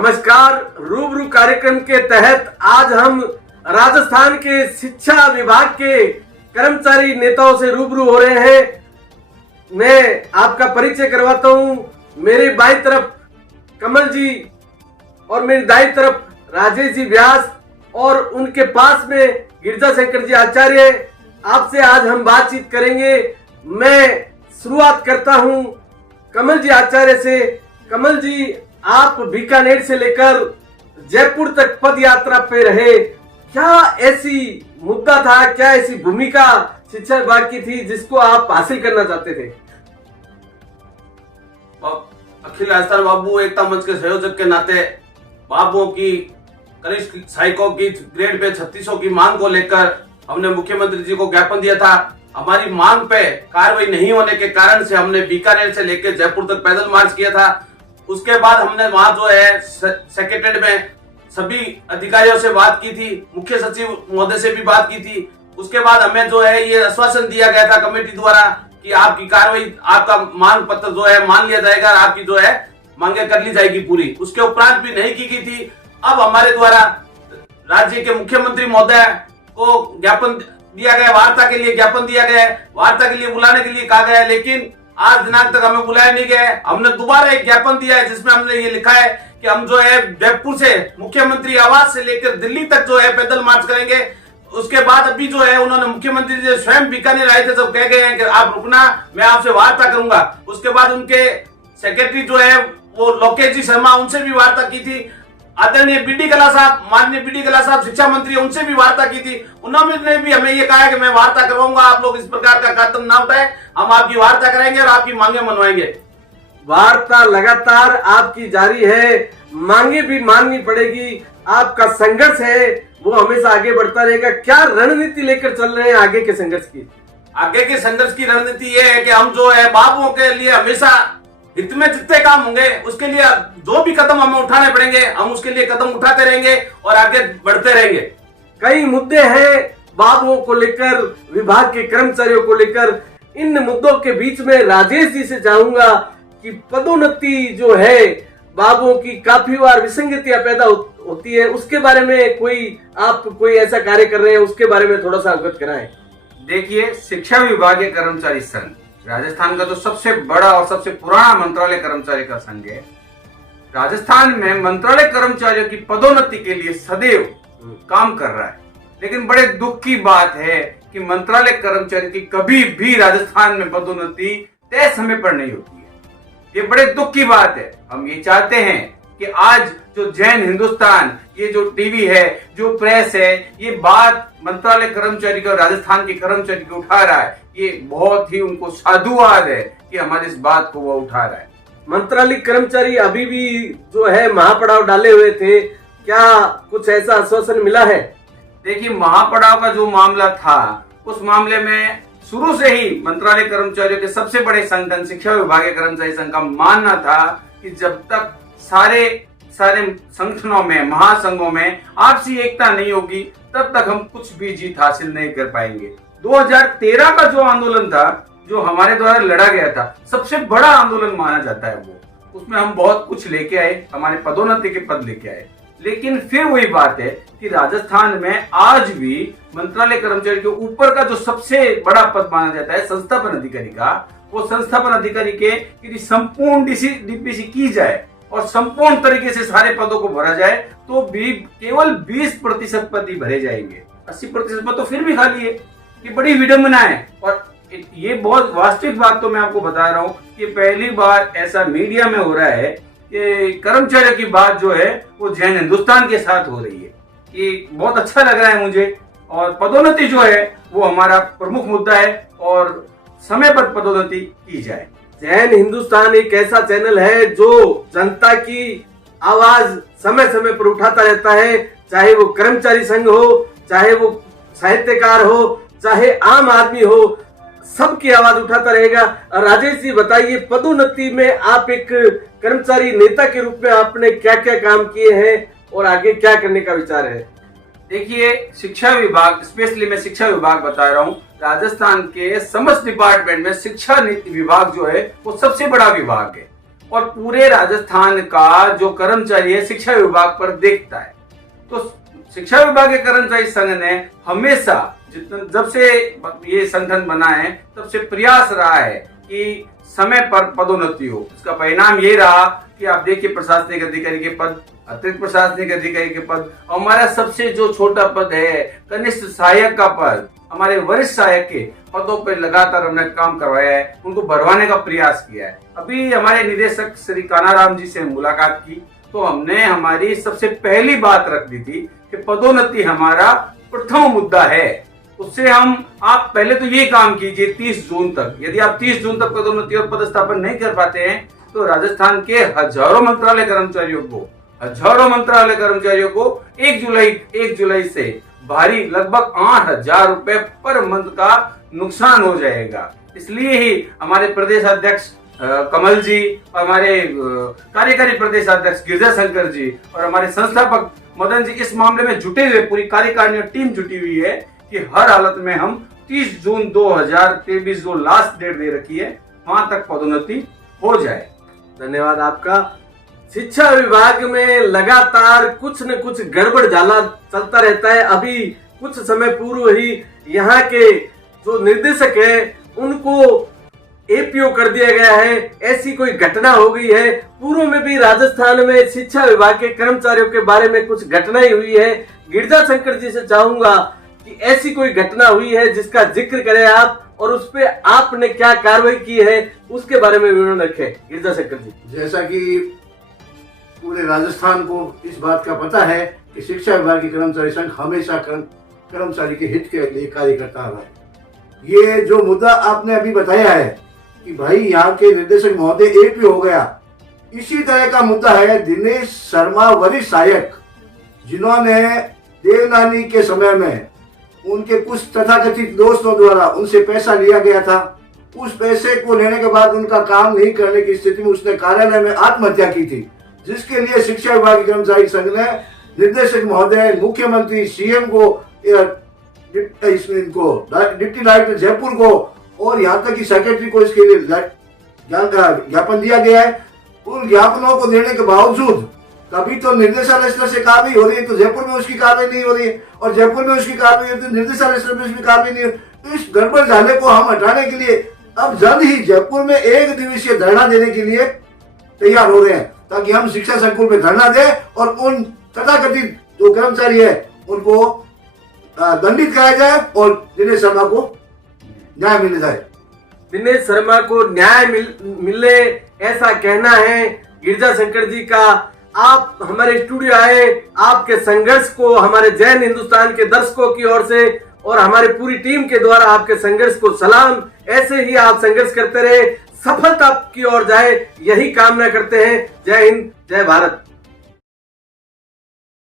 नमस्कार। रूबरू कार्यक्रम के तहत आज हम राजस्थान के शिक्षा विभाग के कर्मचारी नेताओं से रूबरू हो रहे हैं। मैं आपका परिचय करवाता हूं। मेरे बाईं तरफ कमल जी और मेरी दाईं तरफ राजेश जी व्यास और उनके पास में गिरजा शंकर जी आचार्य। आपसे आज हम बातचीत करेंगे। मैं शुरुआत करता हूं कमल जी आचार्य से। कमल जी, आप बीकानेर से लेकर जयपुर तक पद यात्रा पे रहे। क्या ऐसी मुद्दा था, क्या ऐसी भूमिका शिक्षा विभाग की थी जिसको आप हासिल करना चाहते थे? अखिल राजस्थान बाबू एकता मंच के संयोजक के नाते बाबुओं की कनिष्ठ सहायकों की ग्रेड पे 3600 की मांग को लेकर हमने मुख्यमंत्री जी को ज्ञापन दिया था। हमारी मांग पे कार्रवाई नहीं होने के कारण से हमने बीकानेर से लेकर जयपुर तक पैदल मार्च किया था। उसके बाद हमने वहां जो है सेक्रेटरीट में सभी अधिकारियों से बात की थी, मुख्य सचिव महोदय से भी बात की थी। उसके बाद हमें जो है ये आश्वासन दिया गया था कमेटी द्वारा कि आपकी कार्रवाई, आपका मांग पत्र जो है मान लिया जाएगा, आपकी जो है मांगे कर ली जाएगी पूरी। उसके उपरांत भी नहीं की गई थी। अब हमारे द्वारा राज्य के मुख्यमंत्री महोदय को ज्ञापन दिया गया, वार्ता के लिए ज्ञापन दिया गया है, वार्ता के लिए बुलाने के लिए कहा गया है, लेकिन आज दिनांक तक हमें बुलाया नहीं गया है। हमने दोबारा एक ज्ञापन दिया है जिसमें हमने ये लिखा है कि हम जो है जयपुर से मुख्यमंत्री आवास से लेकर दिल्ली तक जो है पैदल मार्च करेंगे। उसके बाद अभी जो है उन्होंने मुख्यमंत्री जी स्वयं बीकानेर आए थे, जब कह गए हैं कि आप रुकना, मैं आपसे वार्ता करूंगा। उसके बाद उनके सेक्रेटरी जो है वो लोकेश जी शर्मा, उनसे भी वार्ता की थी। आदरणीय बीडी कला साहब, माननीय बीडी कला साहब शिक्षा मंत्री, उनसे भी वार्ता की थी। उन्होंने भी हमें ये कहा है कि मैं वार्ता करवाऊंगा, आप लोग इस प्रकार का कदम ना उठाए, हम आपकी वार्ता करेंगे और आपकी मांगे मनवाएंगे। वार्ता लगातार आपकी जारी है, मांगे भी माननी पड़ेगी। आपका संघर्ष है वो हमेशा आगे बढ़ता रहेगा। क्या रणनीति लेकर चल रहे हैं आगे के संघर्ष की? आगे के संघर्ष की रणनीति ये है कि हम जो है बाबुओं के लिए हमेशा हित में जितने काम होंगे उसके लिए जो भी कदम हमें उठाने पड़ेंगे हम उसके लिए कदम उठाते रहेंगे और आगे बढ़ते रहेंगे। कई मुद्दे हैं बाबुओं को लेकर, विभाग के कर्मचारियों को लेकर। इन मुद्दों के बीच में राजेश जी से चाहूंगा कि पदोन्नति जो है बाबुओं की काफी बार विसंगतियां पैदा होती है, उसके बारे में आप कोई ऐसा कार्य कर रहे हैं, उसके बारे में थोड़ा सा अवगत कराएं। देखिए, शिक्षा विभाग के कर्मचारी संघ राजस्थान का जो सबसे बड़ा और सबसे पुराना मंत्रालय कर्मचारी का संघ है। राजस्थान में मंत्रालय कर्मचारियों की पदोन्नति के लिए सदैव काम कर रहा है, लेकिन बड़े दुख की बात है कि मंत्रालय कर्मचारी की कभी भी राजस्थान में पदोन्नति तय समय पर नहीं होती है। ये बड़े दुख की बात है। हम ये चाहते हैं कि आज जो जैन हिंदुस्तान, ये जो टीवी है, जो प्रेस है, ये बात मंत्रालय कर्मचारी को, राजस्थान के कर्मचारी को उठा रहा है। ये बहुत ही उनको साधुवाद है कि हमारी इस बात को वो उठा रहा है। मंत्रालय कर्मचारी अभी भी जो है महापड़ाव डाले हुए थे, क्या कुछ ऐसा आश्वासन मिला है? देखिए, महापड़ाव का जो मामला था, उस मामले में शुरू से ही मंत्रालय कर्मचारियों के सबसे बड़े संगठन शिक्षा विभाग के कर्मचारी संघ का मानना था कि जब तक सारे संगठनों में, महासंघों में आपसी एकता नहीं होगी, तब तक हम कुछ भी जीत हासिल नहीं कर पाएंगे। 2013 का जो आंदोलन था, जो हमारे द्वारा लड़ा गया था, सबसे बड़ा आंदोलन माना जाता है वो। उसमें हम बहुत कुछ लेके आए, हमारे पदोन्नति के पद लेके आए, लेकिन फिर वही बात है कि राजस्थान में आज भी मंत्रालय कर्मचारी के ऊपर का जो सबसे बड़ा पद माना जाता है संस्थापन अधिकारी का, वो संस्थापन अधिकारी के यदि संपूर्ण डीपीसी की जाए और संपूर्ण तरीके से सारे पदों को भरा जाए तो भी केवल 20% पद ही भरे जाएंगे। 80% पद तो फिर भी खाली है। ये बड़ी विडंबना है और ये बहुत वास्तविक बात तो मैं आपको बता रहा हूँ कि पहली बार ऐसा मीडिया में हो रहा है कि कर्मचारियों की बात जो है वो जैन हिंदुस्तान के साथ हो रही है। ये बहुत अच्छा लग रहा है मुझे। और पदोन्नति जो है वो हमारा प्रमुख मुद्दा है और समय पर पदोन्नति की जाए। जैन हिंदुस्तान एक ऐसा चैनल है जो जनता की आवाज समय समय पर उठाता रहता है, चाहे वो कर्मचारी संघ हो, चाहे वो साहित्यकार हो, चाहे आम आदमी हो, सबकी आवाज उठाता रहेगा। राजेश जी बताइए, पदोन्नति में आप एक कर्मचारी नेता के रूप में आपने क्या क्या काम किए हैं और आगे क्या करने का विचार है? देखिए, शिक्षा विभाग, स्पेशली मैं शिक्षा विभाग बता रहा हूँ, राजस्थान के समस्त डिपार्टमेंट में शिक्षा नीति विभाग जो है वो सबसे बड़ा विभाग है। और पूरे राजस्थान का जो कर्मचारी है शिक्षा विभाग पर देखता है। तो शिक्षा विभाग के कर्मचारी संघ ने हमेशा जब से ये संगठन बना है तब से प्रयास रहा है कि समय पर पदोन्नति हो। इसका परिणाम ये रहा कि आप देखिए प्रशासनिक अधिकारी के पद, अतिरिक्त प्रशासनिक अधिकारी के पद, हमारा सबसे जो छोटा पद है कनिष्ठ सहायक का पद, हमारे वरिष्ठ सहायक के पदों पर लगातार हमने काम करवाया है, उनको भरवाने का प्रयास किया है। अभी हमारे निदेशक श्री कानाराम जी से मुलाकात की तो हमने हमारी सबसे पहली बात रख दी थी कि पदोन्नति हमारा प्रथम मुद्दा है। उससे आप पहले तो ये काम कीजिए 30 जून तक। यदि आप 30 जून तक पदोन्नति और पदस्थापन नहीं कर पाते हैं तो राजस्थान के हजारों मंत्रालय कर्मचारियों को 1 जुलाई से भारी लगभग 8,000 रुपए पर मंथ का नुकसान हो जाएगा। इसलिए ही हमारे प्रदेश अध्यक्ष कमल जी और हमारे कार्यकारी प्रदेश अध्यक्ष गिरजा शंकर जी और हमारे संस्थापक मदन जी इस मामले में जुटे हुए, पूरी कार्यकारिणी टीम जुटी हुई है कि हर हालत में हम 30 जून 2023 जो लास्ट डेट दे रखी है वहां तक पदोन्नति हो जाए। धन्यवाद आपका। शिक्षा विभाग में लगातार कुछ न कुछ गड़बड़ झाला चलता रहता है। अभी कुछ समय पूर्व ही यहाँ के जो निर्देशक है उनको एपीओ कर दिया गया है, ऐसी कोई घटना हो गई है। पूर्व में भी राजस्थान में शिक्षा विभाग के कर्मचारियों के बारे में कुछ घटनाएं हुई है। गिरजा शंकर जी से चाहूंगा कि ऐसी कोई घटना हुई है जिसका जिक्र करें आप और उस पे आपने क्या कार्रवाई की है उसके बारे में विवरण रखें। गिरजा शंकर जी। जैसा कि पूरे राजस्थान को इस बात का पता है कि शिक्षा विभाग की कर्मचारी संघ हमेशा कर्मचारी के हित के लिए कार्य करता रहा है। ये जो मुद्दा आपने अभी बताया है कि भाई यहाँ के निर्देशक महोदय एपीओ हो गया, इसी तरह का मुद्दा है दिनेश शर्मा वरिष्ठ सहायक, जिन्होंने देवनानी के समय में उनके कुछ तथाकथित दोस्तों द्वारा उनसे पैसा लिया गया था। उस पैसे को लेने के बाद उनका काम नहीं करने की स्थिति में उसने कार्यालय में आत्महत्या की थी, जिसके लिए शिक्षा विभाग के कर्मचारी संघ ने निर्देशक महोदय, मुख्यमंत्री, सीएम को, डिप्टी डायरेक्टर जयपुर को और यहाँ तक कि सेक्रेटरी को इसके लिए ज्ञापन दिया गया है। उन ज्ञापनों को देने के बावजूद कभी तो निर्देशालय स्तर से कार्रवाई हो रही है तो जयपुर में उसकी कार्रवाई नहीं हो रही है, और जयपुर में उसकी कार्रवाई होती है निर्देशालय स्तर में उसकी कार्रवाई नहीं हो। तो इस गड़बड़ झाले को हम हटाने के लिए अब जल्द ही जयपुर में 1 दिवसीय धरना देने के लिए तैयार हो रहे हैं, ताकि हम शिक्षा संकुल में धरना दें और उन तथाकथित जो कर्मचारी है उनको दंडित कराया जाए और दिनेश शर्मा को न्याय मिल जाए। दिनेश शर्मा को न्याय मिले ऐसा कहना है गिरजा शंकर जी का। आप हमारे स्टूडियो आए, आपके संघर्ष को हमारे जैन हिंदुस्तान के दर्शकों की ओर से और हमारी पूरी टीम के द्वारा आपके संघर्ष को सलाम। ऐसे ही आप संघर्ष करते रहे, सफलता की ओर जाए, यही कामना करते हैं। जय हिंद, जय भारत।